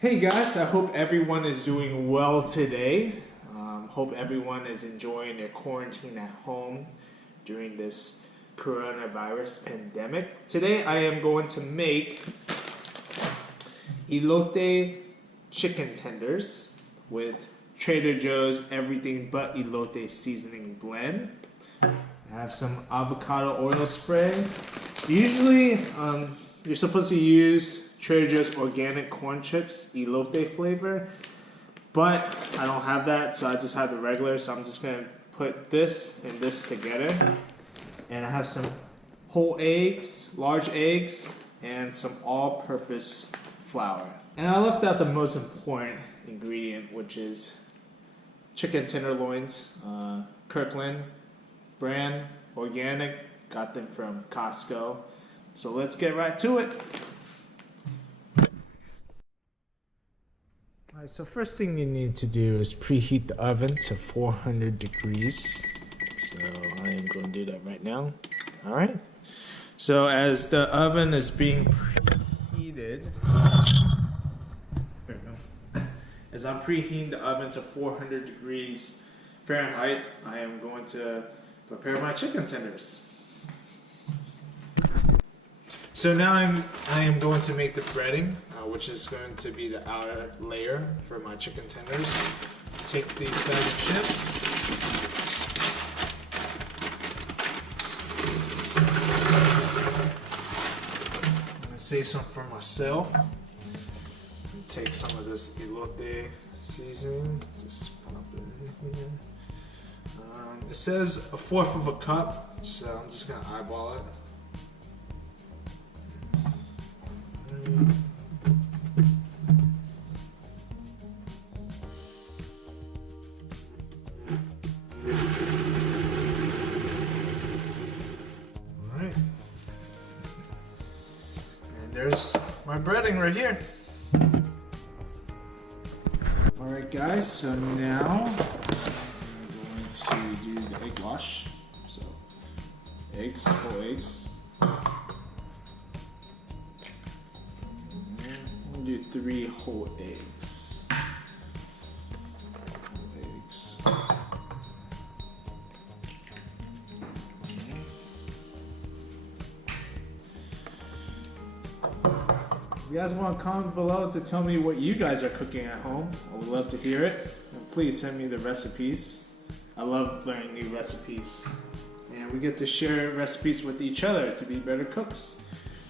Hey guys, I hope everyone is doing well today. Hope everyone is enjoying their quarantine at home during this coronavirus pandemic. Today I am going to make elote chicken tenders with Trader Joe's everything but elote seasoning blend. I have some avocado oil spray. Usually you're supposed to use Trader Joe's organic corn chips, elote flavor, but I don't have that, so I just have the regular, so I'm just gonna put this and this together. And I have some whole eggs, large eggs, and some all-purpose flour. And I left out the most important ingredient, which is chicken tenderloins, Kirkland brand, organic, got them from Costco. So let's get right to it. Alright, so first thing you need to do is preheat the oven to 400 degrees. So I am going to do that right now. Alright, so as the oven is being preheated, as I'm preheating the oven to 400 degrees Fahrenheit, I am going to prepare my chicken tenders. So now I am going to make the breading, which is going to be the outer layer for my chicken tenders. Take these bag of chips. I'm going to save some for myself. Take some of this elote seasoning. Just pop it in here. It says 1/4 of a cup, so I'm just going to eyeball it. Alright. And there's my breading right here. Alright guys, so now I'm going to do the egg wash. So eggs, whole eggs. Do 3 whole eggs. If you guys want to comment below to tell me what you guys are cooking at home, I would love to hear it. And please send me the recipes. I love learning new recipes. And we get to share recipes with each other to be better cooks.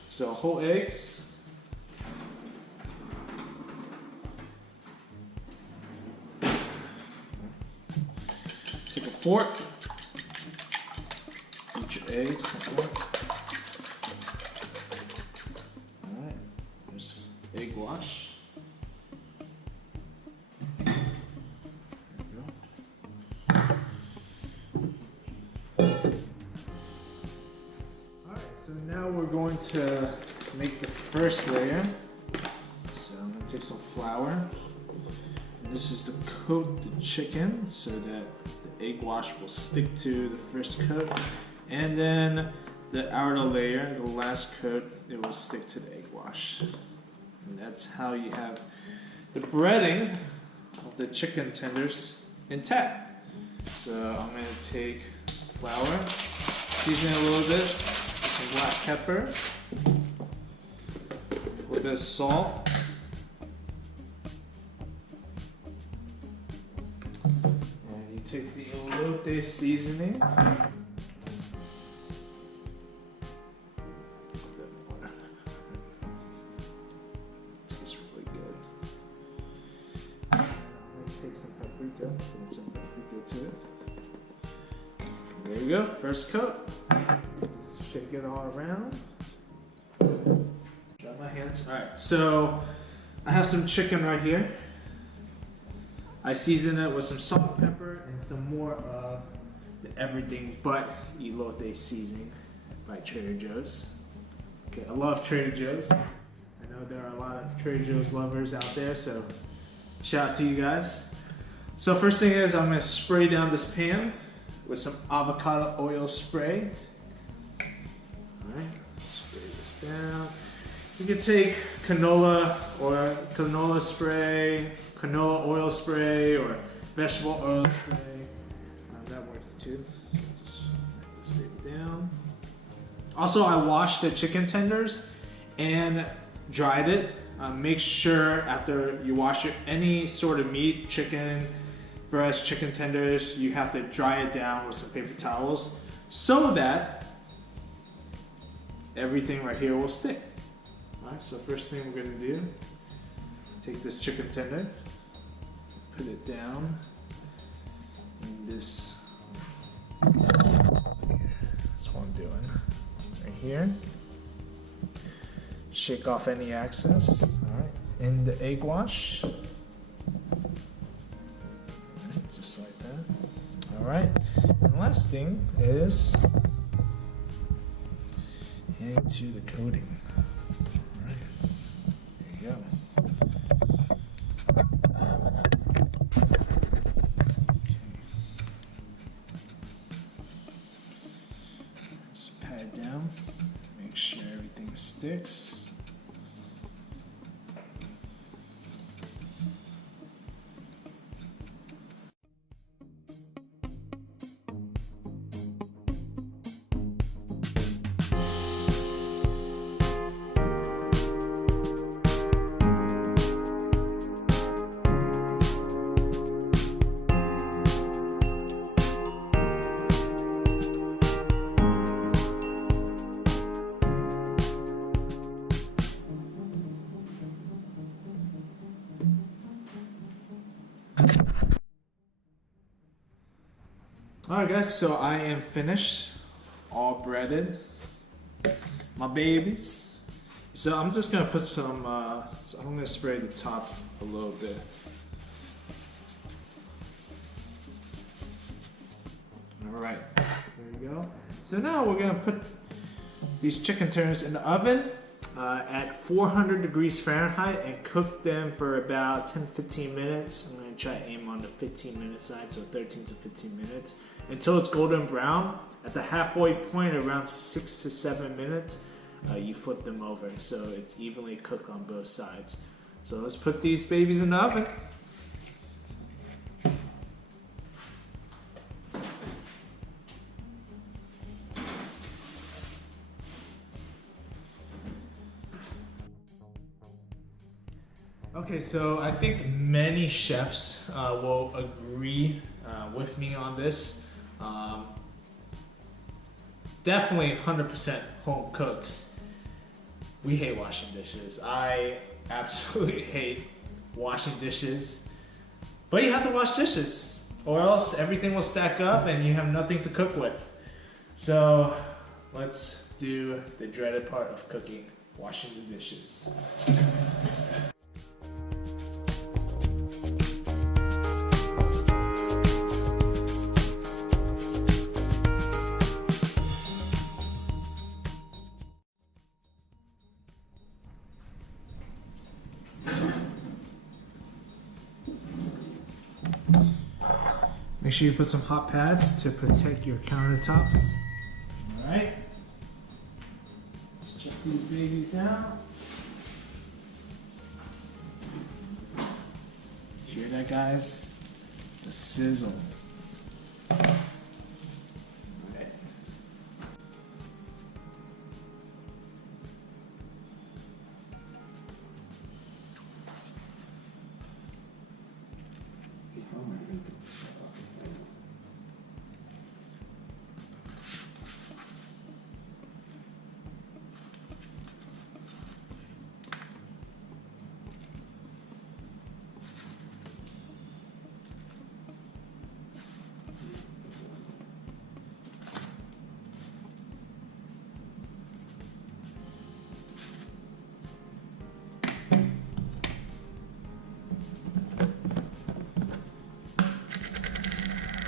So whole eggs. Take a fork, eat your eggs. Alright, there's egg wash. There we go. Alright, so now we're going to make the first layer. So I'm going to take some flour. And this is to coat the chicken so that egg wash will stick to the first coat, and then the outer layer, the last coat, it will stick to the egg wash. And that's how you have the breading of the chicken tenders intact. So I'm going to take flour, season it a little bit, some black pepper, a little bit of salt, take the elote seasoning. Tastes really good. I'm going to take some paprika, put some paprika to it. There you go, first coat. Just shake it all around. Dry my hands. Alright, so I have some chicken right here. I season it with some salt and pepper and some more of the everything but elote seasoning by Trader Joe's. Okay, I love Trader Joe's. I know there are a lot of Trader Joe's lovers out there, so shout out to you guys. So first thing is I'm going to spray down this pan with some avocado oil spray. Alright, spray this down. You can take canola spray, canola oil spray, or vegetable oil spray. That works too. So just write this baby down. Also, I washed the chicken tenders and dried it. Make sure after you wash any sort of meat, chicken breast, chicken tenders, you have to dry it down with some paper towels so that everything right here will stick. Alright, so first thing we're going to do, take this chicken tender, put it down in this. That's what I'm doing. Right here. Shake off any excess. Alright. In the egg wash. Alright, just like that. Alright. And last thing is into the coating. Alright. There you go. Down, make sure everything sticks. Alright guys, so I am finished, all breaded, my babies. So I'm just going to put some, so I'm going to spray the top a little bit. Alright, there you go. So now we're going to put these chicken tenders in the oven at 400 degrees Fahrenheit and cook them for about 10-15 minutes. I'm going to try to aim on the 15-minute side, so 13 to 15 minutes. Until it's golden brown. At the halfway point, around 6 to 7 minutes, you flip them over so it's evenly cooked on both sides. So let's put these babies in the oven. Okay, so I think many chefs will agree with me on this. Definitely 100% home cooks. We hate washing dishes. I absolutely hate washing dishes. But you have to wash dishes or else everything will stack up and you have nothing to cook with. So let's do the dreaded part of cooking, washing the dishes. Make sure you put some hot pads to protect your countertops. Alright. Let's check these babies out. Hear that, guys? The sizzle. Alright.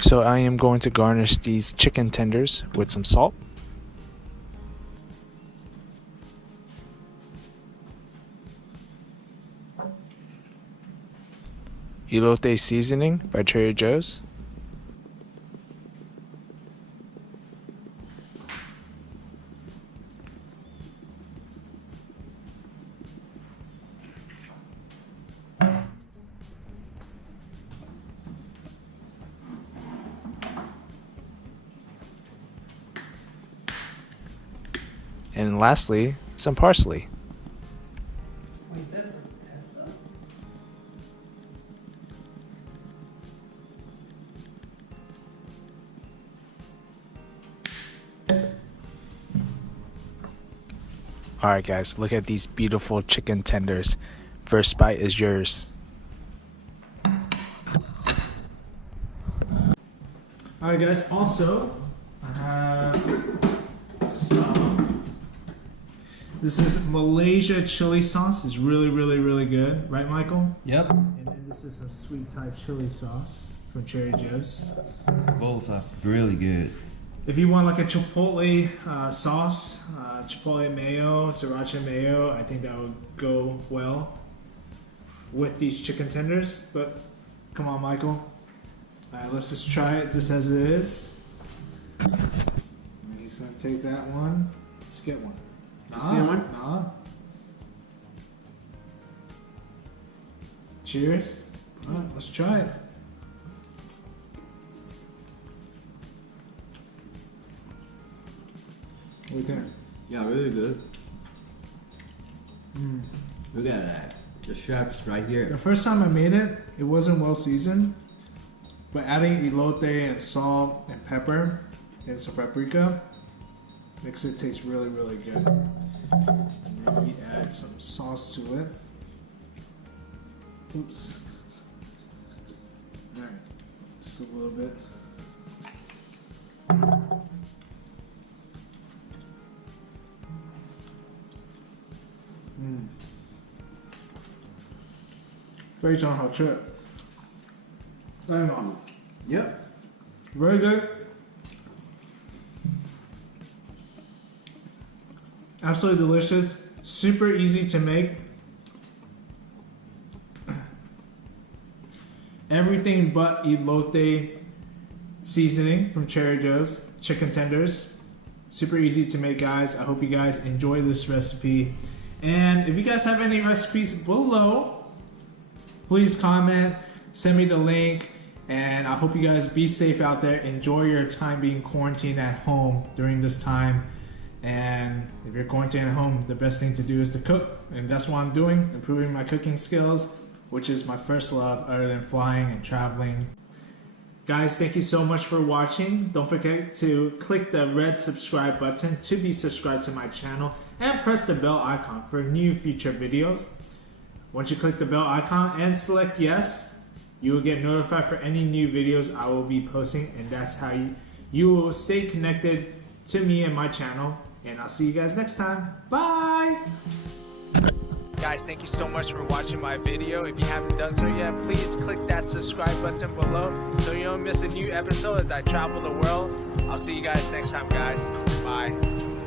So I am going to garnish these chicken tenders with some salt. Elote seasoning by Trader Joe's. And lastly, some parsley. Wait, that's pesto? Alright guys, look at these beautiful chicken tenders. First bite is yours. Alright guys, also I have some. This is Malaysia chili sauce. It's really good, right Michael? Yep. And then this is some sweet Thai chili sauce from Cherry Joe's. Both are really good. If you want like a chipotle sauce, chipotle mayo, sriracha mayo, I think that would go well with these chicken tenders. But come on, Michael. Alright, let's just try it just as it is. He's gonna take that one. Let's get one. Nah. Cheers. Alright, let's try it. What do you think? Yeah, really good. Look at that. The chef's right here. The first time I made it, it wasn't well seasoned. But adding elote and salt and pepper and some paprika makes it taste really good. And then we add some sauce to it. Oops. Alright, just a little bit. Very Yep. Very good. Absolutely delicious. Super easy to make. Everything but elote seasoning from Cherry Joe's chicken tenders. Super easy to make, guys. I hope you guys enjoy this recipe. And if you guys have any recipes below, please comment, send me the link, and I hope you guys be safe out there. Enjoy your time being quarantined at home during this time. And if you're quarantined at home, the best thing to do is to cook, and that's what I'm doing, improving my cooking skills, which is my first love other than flying and traveling. Guys, thank you so much for watching. Don't forget to click the red subscribe button to be subscribed to my channel and press the bell icon for new future videos. Once you click the bell icon and select yes, you will get notified for any new videos I will be posting, and that's how you will stay connected to me and my channel. And I'll see you guys next time. Bye! Guys, thank you so much for watching my video. If you haven't done so yet, please click that subscribe button below so you don't miss a new episode as I travel the world. I'll see you guys next time, guys. Bye.